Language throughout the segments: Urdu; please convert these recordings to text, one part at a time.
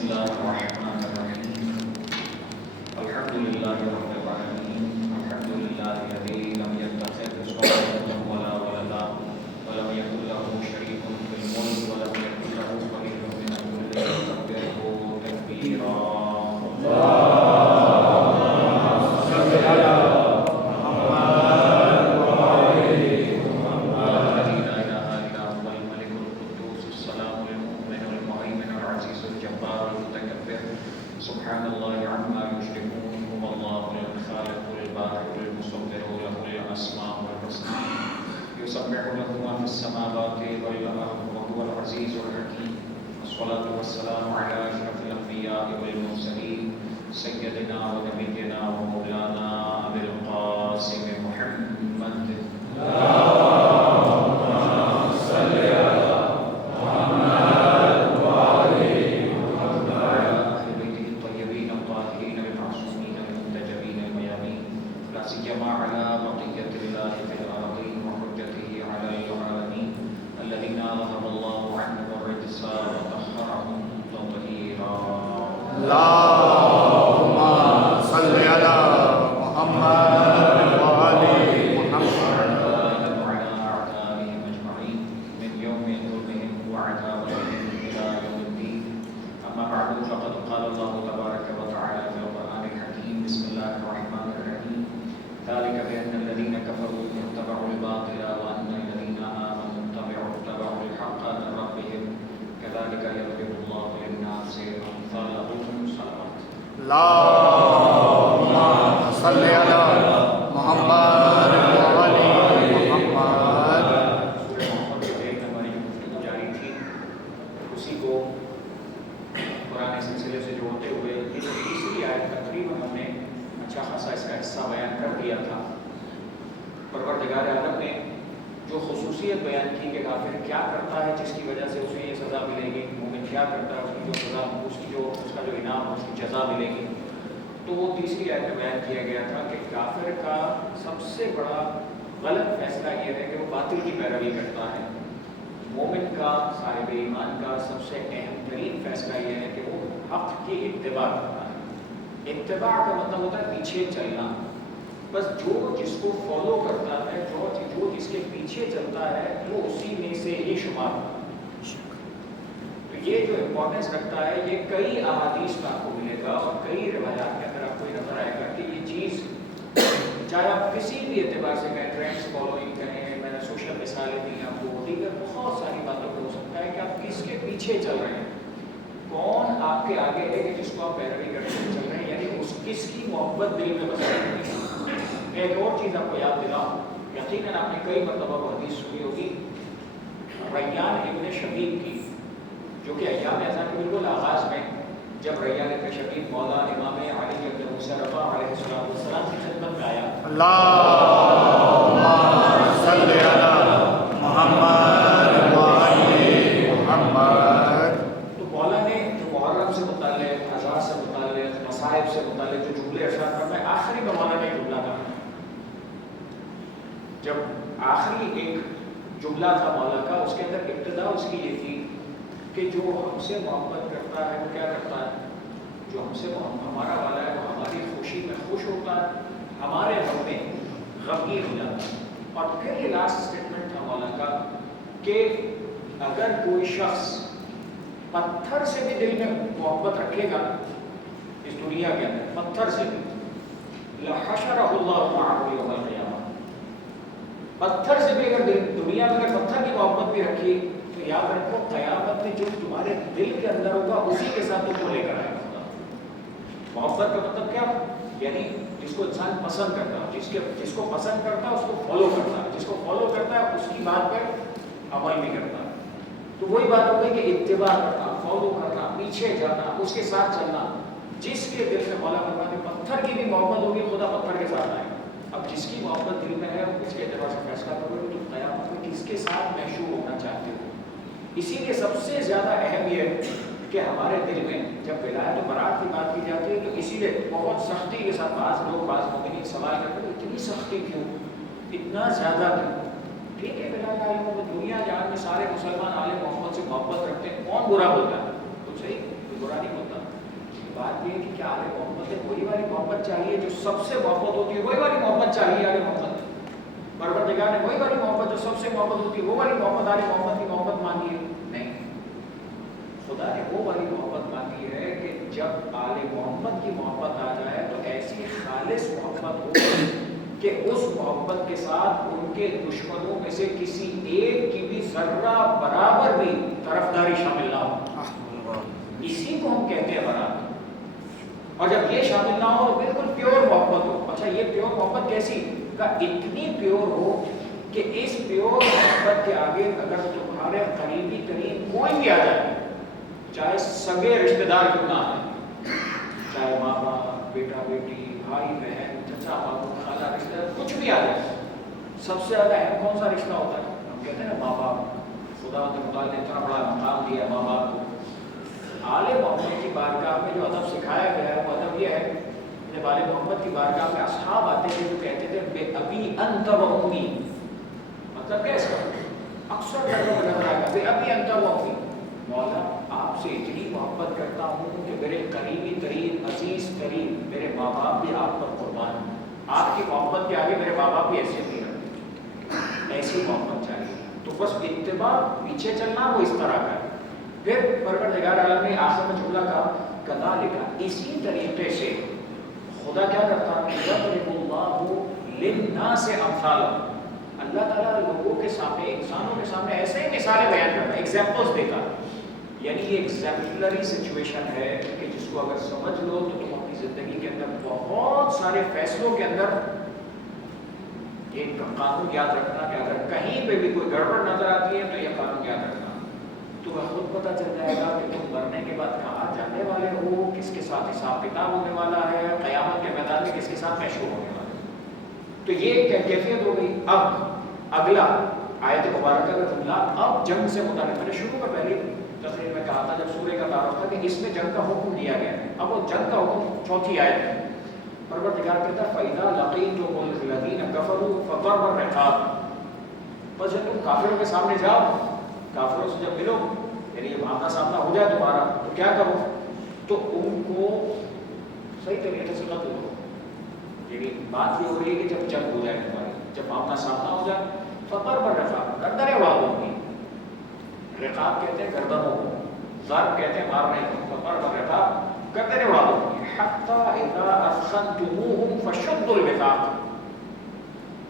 الله الرحمن الرحيم الحمد لله رب العالمين الحمد لله الذي لم يتخذ صاحبا ولا ولدا ولم يكن له شريك في الملك ولم يكن له ولي من الذل يكبره تكبيرا سبحان الله عما يشركون هو الله الخالق البارئ المصور له الاسماء الحسنى يسبح له ما في السماوات والارض وهو العزيز الحكيم والصلاه والسلام على اشرف الانبياء والمرسلين سيدنا ونبينا ومولانا ابي القاسم محمد پروردگار عالم نے جو خصوصیت بیان کی کہ کافر کیا کرتا ہے جس کی وجہ سے اسے یہ سزا ملے گی، مومن کیا کرتا ہے اس کی جو سزا، اس کا جو انعام، اس کی جزا ملے گی، تو وہ تیسری آیت میں بیان کیا گیا تھا کہ کافر کا سب سے بڑا غلط فیصلہ یہ ہے کہ وہ باطل کی پیروی کرتا ہے. مومن کا، صاحب ایمان کا سب سے اہم ترین فیصلہ یہ ہے کہ وہ حق کی اتباع کرتا ہے. اتباع کا مطلب ہوتا ہے پیچھے چلنا. بس جو جس کو فالو کرتا ہے، جو جس کے پیچھے چلتا ہے، وہ اسی میں سے ہی شمار ہوتا ہے. تو یہ جو امپورٹنس رکھتا ہے، یہ کئی احادیث میں آپ کو ملے گا اور کئی روایات کے اندر آپ کو یہ نظر آئے گا کہ یہ چیز چاہے آپ کسی بھی اعتبار سے کہیں، ٹرینڈس فالوئنگ کہیں، میں نے سوشل مثالیں دی آپ کو، دیگر بہت ساری باتوں پہ ہو سکتا ہے کہ آپ کس کے پیچھے چل رہے ہیں، کون آپ کے آگے ہے کہ جس کو آپ پیروی کرتے ہوئے چل رہے ہیں، یعنی کس کی محبت دل میں بس رہی ہے. ایک اور چیز آپ کو یاد دلاؤں، یقیناً آپ نے کئی مرتبہ وہ حدیث سنی ہوگی ریان ابن شبیب کی، جو کہ ایام اذان کے بالکل آغاز میں جب ریان ابن شبیب مولا امام علی ابن موسیٰ رضا علیہ السلام کی خدمت میں آیا، اللہم صلی علی محمد وعلی محمد، تو مولا نے جو محرم سے متعلق، ہزار سے متعلق، مصائب سے متعلق جو جملے ارشاد فرمائے، آخری میں مولا نے جملہ کہا. جب آخری ایک جملہ تھا مولا کا، اس کے اندر ابتدا اس کی یہ تھی کہ جو ہم سے محبت کرتا ہے وہ کیا کرتا ہے، جو ہم سے ہمارا والا ہے وہ ہماری خوشی میں خوش ہوتا ہے، ہمارے غم میں غمگین ہو جاتا ہے. اور پھر یہ لاسٹ اسٹیٹمنٹ تھا مولا کا کہ اگر کوئی شخص پتھر سے بھی دل میں محبت رکھے گا اس دنیا کے اندر، پتھر سے بھی، لحشرہ اللہ معه یوم القیامہ، پتھر سے بھی اگر دنیا میں اگر پتھر کی محبت بھی رکھی تو یاد رکھو قیامت میں جو تمہارے دل کے اندر ہوگا اسی کے ساتھ تم کو لے کر آئے گا. محبت کا مطلب کیا؟ یعنی جس کو انسان پسند کرتا ہے، جس کو پسند کرتا ہے اس کو فالو کرتا ہے، جس کو فالو کرتا ہے اس کی بات پر عمل بھی کرتا ہے. تو وہی بات ہو گئی کہ اتباع کرنا، فالو کرنا، پیچھے جانا، اس کے ساتھ چلنا. جس کے دل میں مولا فرماتے ہیں پتھر کی بھی محبت ہوگی، خدا پتھر کے ساتھ آئے. اب جس کی محبت دل میں ہے اس کے اعتبار سے فیصلہ کرو کہ تم قیامت میں کس کے ساتھ محشور ہونا چاہتے ہو. اسی لیے سب سے زیادہ اہم یہ ہے کہ ہمارے دل میں جب ولایت و برات کی بات کی جاتی ہے تو اسی لیے بہت سختی کے ساتھ بعض مومنین سوال کرتے ہیں اتنی سختی کیوں، اتنا زیادہ کیوں؟ ٹھیک ہے ولایت عالم و دنیا جہاں میں سارے مسلمان عالم محمد سے محبت رکھتے ہیں، کون برا بولتا ہے؟ تو صحیح، کوئی برا نہیں بولتا. بات یہ ہے کہ کیا آل محمد وہی والی محبت چاہیے جو سب سے محبت ہوتی ہے، وہی والی محبت چاہیے آل محمد؟ پروردگار نے وہی والی محبت جو سب سے محبت ہوتی ہے وہ والی محبت آل محمد کی محبت مانگی ہے؟ نہیں، خدا نے وہ والی محبت مانگی ہے کہ جب آل محمد کی محبت آ جائے تو ایسی خالص محبت ہو کہ اس محبت کے ساتھ ان کے دشمنوں میں سے کسی ایک کی بھی ذرہ برابر بھی طرفداری شامل نہ ہو، اسی کو ہم کہتے ہیں برابر۔ اور جب یہ شامل نہ ہو تو بالکل پیور محبت ہو۔ اچھا یہ پیور محبت کیسی؟ کہ اتنی پیور ہو کہ اس پیور محبت کے آگے اگر تمہارے قریبی ترین کوئی بھی آ جائے، چاہے سگے رشتہ دار کیوں نہ آئے، چاہے ماں باپ، بیٹا بیٹی، بھائی بہن، چچا ماموں، خالہ، رشتہ دار، کچھ بھی آ جائے، سب سے زیادہ اہم کون سا رشتہ ہوتا ہے؟ ہم کہتے ہیں نا ماں باپ۔ خدا تعالیٰ نے اتنا بڑا مقام دیا ماں باپ کو۔ آل محمد کی بارگاہ میں جو ادب سکھایا گیا ہے وہ ادب یہ ہے، جب آل محمد کی بارگاہ میں اصحاب آتے تھے جو کہتے تھے بے ابی انت و امی، مطلب کیا اس کا؟ اکثر لوگوں کو نظر آئے گا بے ابی انت و امی، مولا آپ سے اتنی محبت کرتا ہوں کہ میرے قریبی ترین عزیز ترین میرے ماں باپ بھی آپ پر قربان ہیں، آپ کی محبت کے آگے میرے ماں باپ بھی ایسے نہیں رہتے، ایسی محبت چاہیے۔ تو بس اتباع، پیچھے چلنا وہ اس طرح کا ہے۔ پھر پروردگار عالم نے آخر میں جملہ کا کدا لکھا، اسی طریقے سے خدا کیا کرتا ہے؟ یضرب اللہ للناس امثالہ، اللہ تعالیٰ لوگوں کے سامنے، انسانوں کے سامنے ایسے ہی مثالیں بیان کرتا ہے، ایگزامپلس دیتا ہے۔ یعنی یہ ایگزیمپلری سچویشن ہے کہ جس کو اگر سمجھ لو تو تم اپنی زندگی کے اندر بہت سارے فیصلوں کے اندر یہ قانون یاد رکھنا کہ اگر کہیں پہ بھی کوئی گڑبڑ نظر آتی ہے تو یہ قانون یاد رکھنا، تمہیں خود پتہ چل جائے گا کہ تم مرنے کے بعد کہاں جانے والے ہو، کس کے ساتھ حساب کتاب ہونے والا ہے، قیامت کے میدان میں کس کے ساتھ محشور ہونے والا ہے۔ تو یہ کیفیت ہو گئی۔ اب اگلا آیت مبارکہ کا جملہ اب جنگ سے متعلق، میں نے شروع میں پہلی تقریر میں کہا تھا جب سورہ کا تعارف تھا کہ اس میں جنگ کا حکم دیا گیا ہے، اب وہ جنگ کا حکم چوتھی آیت ہے۔ پروردگار کہتا ہے فَإِذَا لَقِيتُمُ الَّذِينَ كَفَرُوا فَضَرْبَ الرِّقَابِ، بس جب تم کافروں کے سامنے جاؤ، کافروں سے جب ملو، یعنی جب آمنا سامنا ہو جائے تمہارا تو کیا کرو؟ تو ان کو صحیح طریقے سے قتل کرو۔ یعنی بات یہ ہو رہی ہے کہ جب جنگ ہو جائے تمہاری، جب آمنا سامنا ہو جائے، فَضَرْبَ الرِّقَابِ، گردنیں اڑا دو اپنی۔ رقاب کہتے ہیں گردنوں کو، ضرب کہتے ہیں مارنے کو، فَضَرْبَ الرِّقَابِ، گردنیں اڑا دو۔ حَتَّى إِذَا أَثْخَنْتُمُوهُمْ فَشُدُّوا الْوِثَاقَ،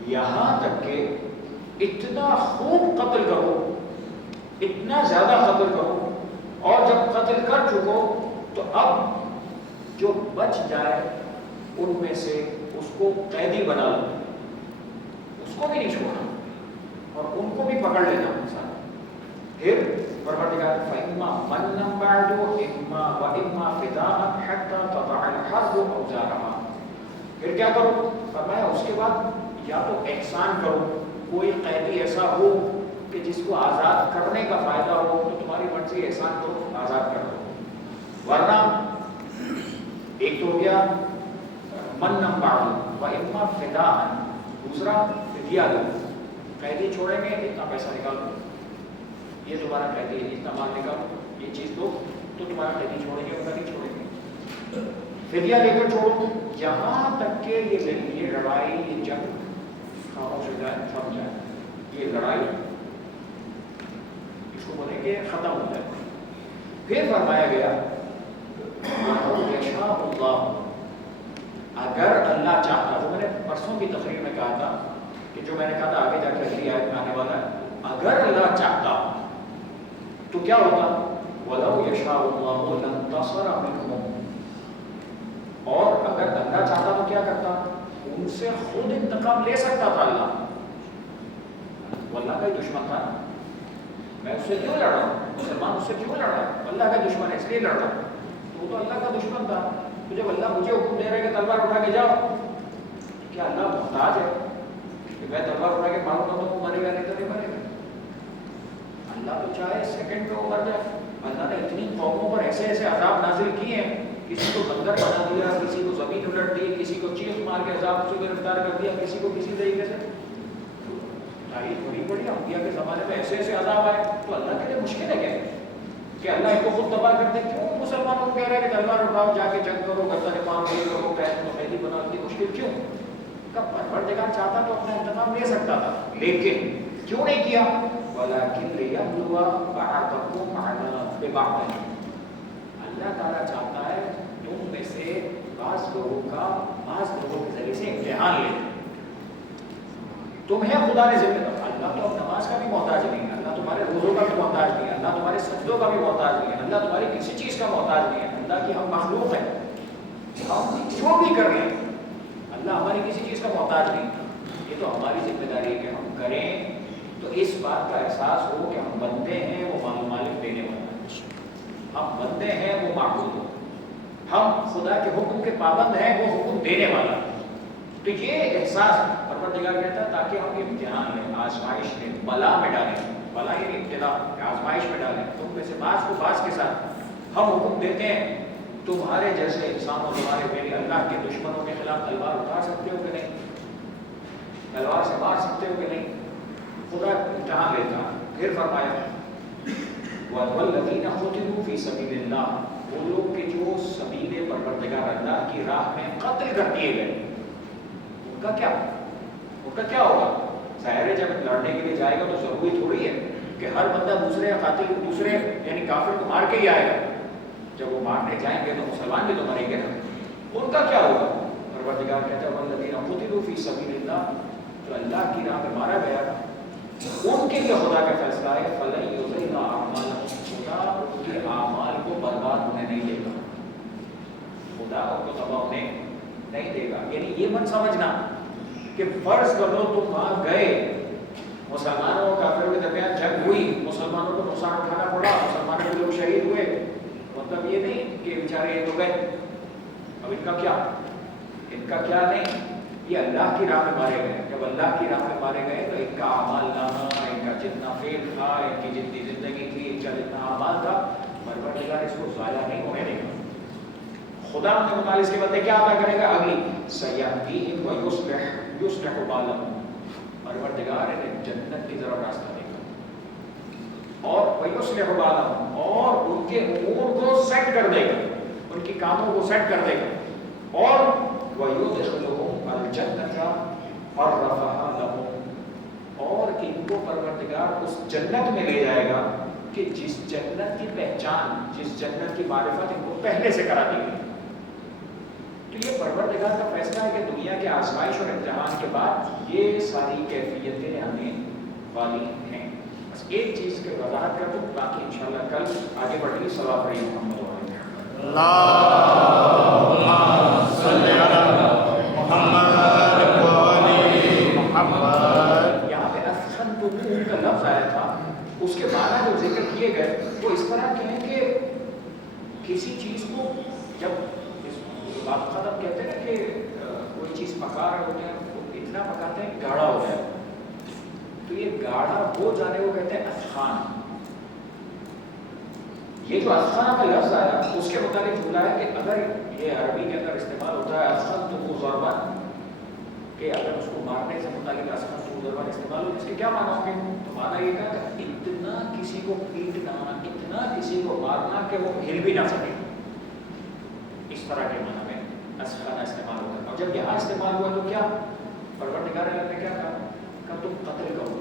یہاں تک کہ اتنا خوب قتل کرو، اتنا زیادہ قتل کرو، اور جب قتل کر چکو تو اب جو بچ جائے ان میں سے اس کو قیدی بنا لو، اس کو بھی نہیں چھوڑنا اور ان کو بھی پکڑ لینا ساتھ۔ پھر پروردگار فَإِمَّا مَنًّا بَعْدُ وَإِمَّا فِدَاءً حَتَّى تَضَعَ الْحَرْبُ أَوْزَارَهَا، پھر کیا کرو؟ فرمایا اس کے بعد یا تو احسان کرو، کوئی قیدی ایسا ہو کہ جس کو آزاد کرنے کا فائدہ ہو تو تمہاری مرضی احسان کرو، آزاد کر دو، ورنہ ایک تو ہو گیا مَنًّا بَعْدُ وَإِمَّا فِدَاءً، دوسرا فدیہ دو، قیدی چھوڑیں گے اتنا پیسہ نکالو، یہ تمہارا قیدی ہے، اتنا مال نکالو، یہ چیز دو تو تمہارا قیدی چھوڑیں گے، ان کا نہیں چھوڑیں گے، فدیہ لے کر چھوڑو، یہاں تک کہ یہ لڑائی، یہ جنگ خاموش ہو جائے، تھم جائے، یہ لڑائی اس کو بولیں گے ختم ہو جائے۔ پھر فرمایا گیا یشاء اللہ، اگر اللہ چاہتا، وہ میں نے پرسوں کی تقریر میں کہا تھا کہ جو میں نے کہا تھا آگے جا کے اگلی آیت میں آنے والا ہے، اگر اللہ چاہتا تو کیا ہوگا؟ وَلَوْ يَشَاءُ اللَّهُ لَانتَصَرَ مِنْهُمْ، اور اگر اللہ چاہتا تو کیا کرتا؟ ان سے خود انتقام لے سکتا تھا اللہ، وہ اللہ کا ہی دشمن تھا، میں اس سے کیوں لڑ رہا ہوں؟ مسلمان اس سے کیوں لڑ رہا ہے؟ اللہ کا دشمن ہے اس لیے لڑ رہا ہوں، تو وہ تو اللہ کا دشمن تھا، تو جب اللہ مجھے حکم دے رہا ہے کہ تلوار اٹھا کے جاؤ، کیا اللہ محتاج ہے کہ میں تلوار اٹھا کے ماروں گا تو وہ مرے گا نہیں تو نہیں مرے گا؟ اللہ تو چاہے سیکنڈ پہ وہ مر جائے۔ اللہ نے اتنی قوموں پر ایسے ایسے عذاب نازل کیے ہیں، کسی کو بندر بنا دیا، کسی کو زمین الٹ دی، کسی کو چیخ مار کے عذاب سے گرفتار کر دیا، کسی کو کسی طریقے سے تاریخ بڑی بڑی انبیاء کے زمانے میں ایسے ایسے عذاب آئے، تو اللہ کے لیے مشکل ہے کیا؟ کہ اللہ ان کو خود تباہ کرتے. کیوں مسلمانوں کو کہہ رہے ہیں کہ تلوار اٹھاؤ, جا کے جنگ کرو, گردن مارو, یہ کرو, قیدی بناؤ, اتنی مشکل کیوں؟ کب پروردگار چاہتا تو اپنا انتقام لے سکتا تھا, لیکن کیوں نہیں کیا؟ وَلَكِنْ لِيَبْلُوَ بَعْضَكُمْ عَلَىٰ بِبَعْضٍ. اللہ تعالیٰ چاہتا ہے تم میں سے بعض لوگوں کے ذریعے سے امتحان لے. تمہیں خدا نے ذمہ دار. اللہ تو اب نماز کا بھی محتاج نہیں ہے, اللہ تمہارے روزوں کا بھی محتاج نہیں ہے, اللہ تمہارے سجدوں کا بھی محتاج نہیں ہے, اللہ تمہاری کسی چیز کا محتاج نہیں ہے. اللہ کی ہم مخلوق ہیں, ہم جو بھی کر رہے ہیں اللہ ہماری کسی چیز کا محتاج نہیں. یہ تو ہماری ذمہ داری ہے کہ ہم کریں, تو اس بات کا احساس ہو کہ ہم بندے ہیں, وہ مالک دینے والا ہے. ہم بندے ہیں, وہ معبود ہو. ہم خدا کے حکم کے پابند ہیں, وہ حکم دینے والا. تو یہ احساس پروردگار کہتا ہے تاکہ ہم امتحان لیں, آزمائش لیں, بلا میں ڈالیں. بلا یعنی ابتلا, آزمائش میں ڈالیں. تم میں سے بعض کو بعض کے ساتھ ہم حکم دیتے ہیں, تمہارے جیسے انسانوں, تمہارے میرے اللہ کے دشمنوں کے خلاف تلوار اٹھا سکتے ہو کہ نہیں؟ تلوار سے مار سکتے ہو کہ نہیں؟ خدا امتحان لیتا. پھر فرمایا وَالَّذِينَ قُتِلُوا فِي سَبِيلِ اللَّهِ, وہ لوگ کہ جو سبیل پروردگار اللہ کی راہ میں قتل کر دیے گئے, ان کا کیا ہوگا؟ ظاہر ہے جب لڑنے کے لیے جائے گا تو ضروری تھوڑی ہے کہ ہر بندہ دوسرے قاتل دوسرے یعنی کافر کو مار کے ہی آئے گا. جب وہ مارنے جائیں گے تو مسلمان بھی تو مریں گے نا. ان کا کیا ہوگا؟ پروردگار کہتا ہے وَالَّذِينَ قُتِلُوا فِي سَبِيلِ اللَّهِ, جو اللہ کی راہ میں مارا گیا ان کے لیے خدا کا فیصلہ ہے فَلَن يُضِلَّ أَعْمَالَهُمْ, خدا ان کے اعمال کو برباد ہونے نہیں دے گا. خدا ان کو تباہ ہونے نہیں دے گا. یعنی یہ مت سمجھنا کہ فرض کر لو تم وہاں گئے, مسلمانوں اور کافروں کے درمیان جنگ ہوئی, مسلمانوں کو نقصان اٹھانا پڑا, مسلمانوں کے لوگ شہید ہوئے, مطلب یہ نہیں کہ بیچارے یہ تو گئے, اب ان کا کیا نہیں, یہ اللہ کی راہ میں مارے گئے. جب اللہ کی راہ میں مارے گئے تو ان کا اعمال نامہ, ان کا جتنا فیل تھا, ان کی جتنی زندگی تھی, ان کا جتنا اعمال تھا, پروردگار اس کو ضائع نہیں ہونے دے گا. خدا اپنے متعلق اس کے بدلے کیا عطا کرے گا؟ اگلی سَيَهْدِيهِمْ وَيُصْلِحُ بَالَهُمْ, پروردگار انہیں جنت کی طرف راستہ دے گا, اور وَيُصْلِحُ بَالَهُمْ, اور ان کے امور کو سیٹ کر دے گا, ان کی کاموں کو سیٹ کر دے گا, اور وَيُدْخِلُهُمْ الْجَنَّةَ عَرَّفَهَا لَهُمْ, اور ان کو پروردگار اس جنت میں لے جائے گا کہ جس جنت کی پہچان, جس جنت کی معرفت ان کو پہلے سے کرا دی گئی. تو یہ پروردگار کا فیصلہ ہے کہ دنیا کے آزمائش اور امتحان کے بعد یہ ساری کیفیتیں ہمیں والی ہیں. بس ایک چیز کی وضاحت کر دوں, باقی انشاءاللہ کل آگے بڑھیں. صلوات پڑھیے محمد اللهم صل على محمد وآل محمد. یہاں پہ اسخنتموہ کا لفظ آیا تھا, اس کے معنی جو ذکر کیے گئے وہ اس طرح کے ہیں کہ کسی چیز کو جب بات ختم کہتے ہیں کہ کوئی چیز پکا رہے ہوتے ہیں تو اتنا پکاتے ہیں گاڑھا ہو جائے, تو یہ گاڑھا ہو جانے کو کہتے ہیں اسخان. یہ جو اسخانہ کا لفظ آیا اس کے متعلق جملہ ہے کہ اگر یہ عربی کے اندر استعمال ہوتا ہے اسخنتموہ ضربا, کہ اگر اس کو مارنے سے متعلق اسخنتموہ ضربا استعمال ہو, اس کے کیا معنی ہوں گے؟ تو معنی یہ تھا کہ اتنا کسی کو پیٹنا, اتنا کسی کو مارنا کہ وہ ہل بھی نہ سکے, اس طرح کے معنی میں اسخانہ استعمال ہوتا ہے. اور جب یہاں استعمال ہوا تو کیا پروردگار نے کیا کہا کہ تم قتل کرو.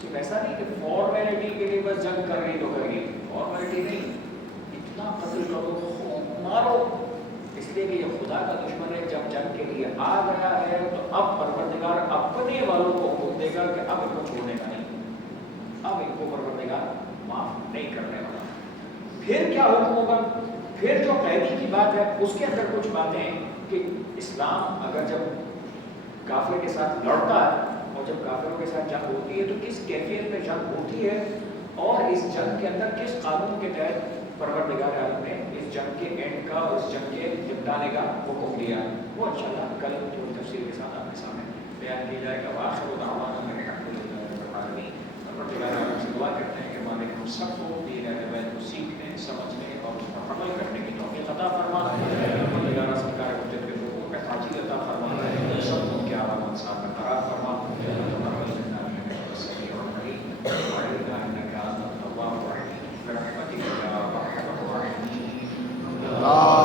صرف ایسا نہیں کہ فارمیلٹی کے لیے بس جنگ کر رہی تو کر گئی, فارمیلٹی نہیں, اتنا قتل کرو, خوب مارو, اس لیے کہ یہ خدا کا دشمن ہے. جب جنگ کے لیے آ گیا ہے تو اب پروردگار اپنے والوں کو حکم دے گا کہ اب ان کو چھوڑنے کا نہیں, اب ان کو پروردگار معاف نہیں کرنے والا. پھر کیا حکم ہوگا؟ پھر جو قیدی کی بات ہے اس کے اندر کچھ باتیں ہیں کہ اسلام اگر جب کافر کے ساتھ لڑتا ہے اور جب کافروں کے ساتھ جنگ ہوتی ہے تو کس کیفیت میں جنگ ہوتی ہے, اور اس جنگ کے اندر کس قانون کے تحت پروردگار عالم نے اس جنگ کے اینڈ کا, اس جنگ کے نپٹانے کا حکم دیا, وہ انشاءاللہ کل تھوڑی تفصیل کے ساتھ آپ کے سامنے بیان کی جائے گا. وآخر دعوانا ان الحمدللہ رب العالمین. پروردگار عالم سے دعا کرتے ہیں کہ مالک ہم سب کو دین اہل بیت کو سیکھنے, سمجھنے اور اس پر عمل کرنے کی توفیق عطا فرما. پروردگار سرکار حجت کے لوگوں کا حاجی عطا فرما, سب کو کیا علامات صاحب برقرار فرما. برحمتك لا